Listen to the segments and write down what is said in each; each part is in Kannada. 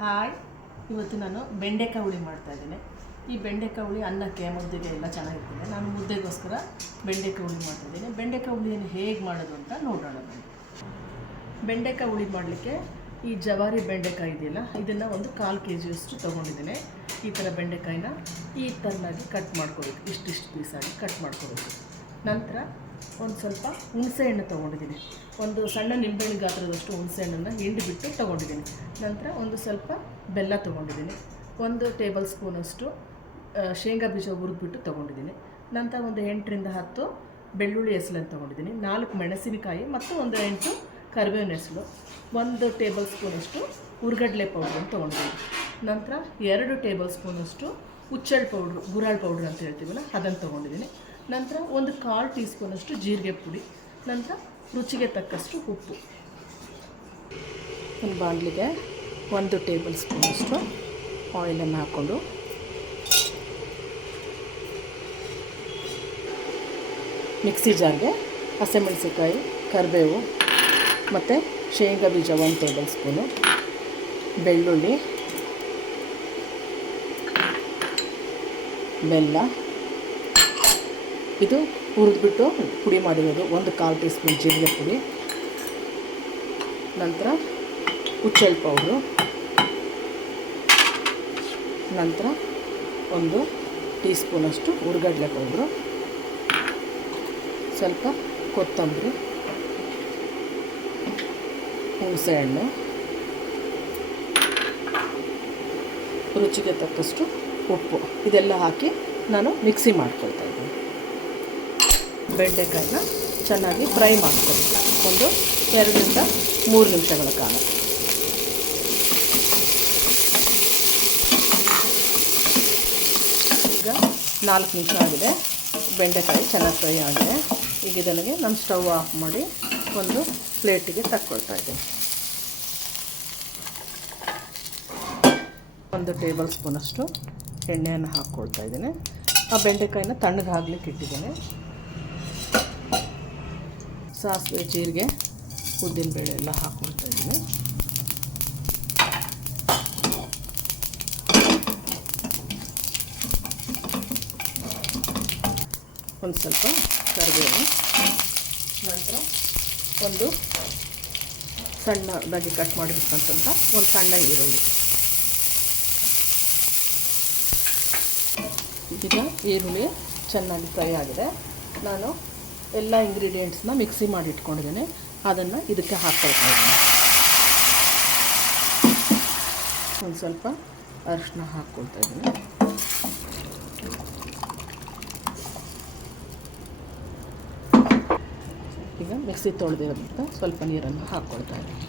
ಹಾಯ್, ಇವತ್ತು ನಾನು ಬೆಂಡೆಕಾಯಿ ಹುಳಿ ಮಾಡ್ತಾಯಿದ್ದೇನೆ. ಈ ಬೆಂಡೆಕಾಯಿ ಹುಳಿ ಅನ್ನಕ್ಕೆ ಮುದ್ದೆಗೆ ಎಲ್ಲ ಚೆನ್ನಾಗಿರ್ತದೆ. ನಾನು ಮುದ್ದೆಗೋಸ್ಕರ ಬೆಂಡೆಕಾಯಿ ಹುಳಿ ಮಾಡ್ತಾಯಿದ್ದೀನಿ. ಬೆಂಡೆಕಾಯಿ ಹುಳಿಯನ್ನು ಹೇಗೆ ಮಾಡೋದು ಅಂತ ನೋಡೋಣ. ಬೆಂಡೆಕಾಯಿ ಹುಳಿ ಮಾಡಲಿಕ್ಕೆ ಈ ಜವಾರಿ ಬೆಂಡೆಕಾಯಿ ಇದೆಯಲ್ಲ, ಇದನ್ನು ಒಂದು 1/4 kg ತೊಗೊಂಡಿದ್ದೇನೆ. ಈ ಥರ ಬೆಂಡೆಕಾಯಿನ ಈ ಥರನಾಗಿ ಕಟ್ ಮಾಡ್ಕೋಬೇಕು, ಇಷ್ಟಿಷ್ಟು ಪೀಸಾಗಿ ಕಟ್ ಮಾಡ್ಕೋಬೇಕು. ನಂತರ ಒಂದು ಸ್ವಲ್ಪ ಹುಣಸೆಹಣ್ಣು ತೊಗೊಂಡಿದ್ದೀನಿ. ಒಂದು ಸಣ್ಣ ನಿಂಬೆಹಣ್ಣು ಗಾತ್ರದಷ್ಟು ಹುಣಸೆಹಣ್ಣನ್ನು ಹಿಂಡಿಬಿಟ್ಟು ತೊಗೊಂಡಿದ್ದೀನಿ. ನಂತರ ಒಂದು ಸ್ವಲ್ಪ ಬೆಲ್ಲ ತೊಗೊಂಡಿದ್ದೀನಿ. 1 ಟೇಬಲ್ ಸ್ಪೂನಷ್ಟು ಶೇಂಗಾ ಬೀಜ ಹುರಿದ್ಬಿಟ್ಟು ತೊಗೊಂಡಿದ್ದೀನಿ. ನಂತರ ಒಂದು 8ರಿಂದ 10 ಬೆಳ್ಳುಳ್ಳಿ ಹೆಸಲನ್ನು ತೊಗೊಂಡಿದ್ದೀನಿ. 4 ಮೆಣಸಿನಕಾಯಿ ಮತ್ತು ಒಂದು 8 ಕರಿಬೇವಿನ ಹೆಸಲು, 1 ಟೇಬಲ್ ಸ್ಪೂನಷ್ಟು ಹುರ್ಗಡ್ಲೆ ಪೌಡ್ರನ್ನು ತೊಗೊಂಡಿದ್ದೀನಿ. ನಂತರ 2 ಟೇಬಲ್ ಸ್ಪೂನಷ್ಟು ಹುಚ್ಚೆಳ್ಳು ಪೌಡ್ರು, ಗುರಾಳ್ ಪೌಡ್ರ್ ಅಂತ ಹೇಳ್ತೀವಲ್ಲ, ಅದನ್ನು ತೊಗೊಂಡಿದ್ದೀನಿ. ನಂತರ ಒಂದು 1/4 ಟೀ ಸ್ಪೂನಷ್ಟು ಜೀರಿಗೆ ಪುಡಿ. ನಂತರ ರುಚಿಗೆ ತಕ್ಕಷ್ಟು ಉಪ್ಪು. ಒಂದು ಬಾಣಲಿಗೆ 1 ಟೇಬಲ್ ಸ್ಪೂನಷ್ಟು ಆಯಿಲನ್ನು ಹಾಕ್ಕೊಂಡು ಮಿಕ್ಸಿ ಜಾರ್ಗೆ ಹಸಿಮೆಣಸಿನಕಾಯಿ, ಕರಿಬೇವು ಮತ್ತು ಶೇಂಗಾ ಬೀಜ 1 ಟೇಬಲ್ ಸ್ಪೂನು, ಬೆಳ್ಳುಳ್ಳಿ, ಬೆಲ್ಲ, ಇದು ಹುರಿದ್ಬಿಟ್ಟು ಪುಡಿ ಮಾಡಿರೋದು 1/4 ಟೀ ಸ್ಪೂನ್ ಜೀರಿಗೆ ಪುಡಿ. ನಂತರ ಹುಚ್ಚೆಳ್ಳು ಪೌಡ್ರು. ನಂತರ 1 ಟೀ ಸ್ಪೂನಷ್ಟು ಹುರ್ಗಡ್ಲೆ ಪೌಡ್ರು, ಸ್ವಲ್ಪ ಕೊತ್ತಂಬರಿ, ಹುಣಸೆಹಣ್ಣು, ರುಚಿಗೆ ತಕ್ಕಷ್ಟು ಉಪ್ಪು. ಇದೆಲ್ಲ ಹಾಕಿ ನಾನು ಮಿಕ್ಸಿ ಮಾಡ್ಕೊಳ್ತಾಯಿದ್ದೀನಿ. ಬೆಂಡೆಕಾಯಿನ ಚೆನ್ನಾಗಿ ಫ್ರೈ ಮಾಡ್ಕೊಳ್ತೀನಿ, ಒಂದು 2ರಿಂದ 3 ನಿಮಿಷಗಳ ಕಾಲ. ಈಗ 4 ನಿಮಿಷ ಆಗಿದೆ. ಬೆಂಡೆಕಾಯಿ ಚೆನ್ನಾಗಿ ಫ್ರೈ ಆಗಿದೆ. ಈಗ ಇದನಿಗೆ ನಾನು ಸ್ಟವ್ ಆಫ್ ಮಾಡಿ ಒಂದು ಪ್ಲೇಟಿಗೆ ತಕ್ಕೊಳ್ತಾ ಇದ್ದೀನಿ. 1 ಟೇಬಲ್ ಸ್ಪೂನಷ್ಟು ಎಣ್ಣೆಯನ್ನು ಹಾಕ್ಕೊಳ್ತಾ ಇದ್ದೀನಿ. ಆ ಬೆಂಡೆಕಾಯಿನ ತಣ್ಣಗೆ ಹಾಕ್ಲಿಕ್ಕೆ ಇಟ್ಟಿದ್ದೀನಿ. ಸಾಸಿವೆ, ಜೀರಿಗೆ, ಉದ್ದಿನಬೇಳೆ ಎಲ್ಲ ಹಾಕ್ಕೊಳ್ತಾ ಇದ್ದೀನಿ. ಒಂದು ಸ್ವಲ್ಪ ಕರಿಬೇವು, ನಂತರ ಒಂದು ಸಣ್ಣದಾಗಿ ಕಟ್ ಮಾಡಿರ್ತಕ್ಕಂಥ ಒಂದು ಸಣ್ಣ ಈರುಳ್ಳಿ. ಈಗ ಈರುಳ್ಳಿ ಚೆನ್ನಾಗಿ ಫ್ರೈ ಆಗಿದೆ. ನಾನು ಎಲ್ಲ ಇಂಗ್ರೀಡಿಯೆಂಟ್ಸ್ನ ಮಿಕ್ಸಿ ಮಾಡಿ ಇಟ್ಕೊಂಡಿದ್ದೀನಿ. ಅದನ್ನು ಇದಕ್ಕೆ ಹಾಕ್ಕೊಳ್ತಾ ಇದ್ದೀನಿ. ಒಂದು ಸ್ವಲ್ಪ ಅರಿಶಿನ ಹಾಕ್ಕೊಳ್ತಾ ಇದ್ದೀನಿ. ಈಗ ಮಿಕ್ಸಿ ತೊಳೆದಿರೋದ್ರಿಂದ ಸ್ವಲ್ಪ ನೀರನ್ನು ಹಾಕ್ಕೊಳ್ತಾ ಇದ್ದೀನಿ.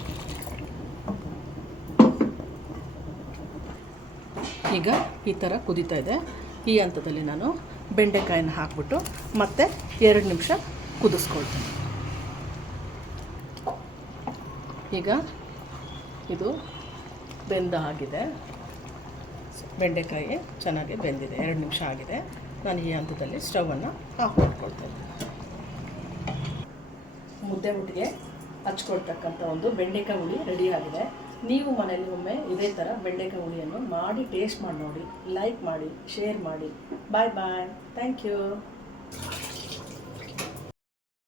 ಈಗ ಈ ಥರ ಕುದೀತಾ ಇದೆ. ಈ ಹಂತದಲ್ಲಿ ನಾನು ಬೆಂಡೆಕಾಯಿನ ಹಾಕ್ಬಿಟ್ಟು ಮತ್ತೆ 2 ನಿಮಿಷ ಕುದಿಸ್ಕೊಳ್ತೀನಿ. ಈಗ ಇದು ಬೆಂದ ಆಗಿದೆ. ಬೆಂಡೆಕಾಯಿ ಚೆನ್ನಾಗಿ ಬೆಂದಿದೆ. 2 ನಿಮಿಷ ಆಗಿದೆ. ನಾನು ಈ ಹಂತದಲ್ಲಿ ಸ್ಟವನ್ನು ಆಫ್ ಮಾಡ್ಕೊಳ್ತೇನೆ. ಮುದ್ದೆ ಒಟ್ಟಿಗೆ ಹಚ್ಕೊಳ್ತಕ್ಕಂಥ ಒಂದು ಬೆಂಡೆಕಾಯಿ ಹುಳಿ ರೆಡಿಯಾಗಿದೆ. ನೀವು ಮನೆಯಲ್ಲಿ ಒಮ್ಮೆ ಇದೇ ಥರ ಬೆಂಡೆಕಾಯಿ ಹುಳಿಯನ್ನು ಮಾಡಿ ಟೇಸ್ಟ್ ಮಾಡಿ ನೋಡಿ. ಲೈಕ್ ಮಾಡಿ, ಶೇರ್ ಮಾಡಿ. Bye bye. Thank you.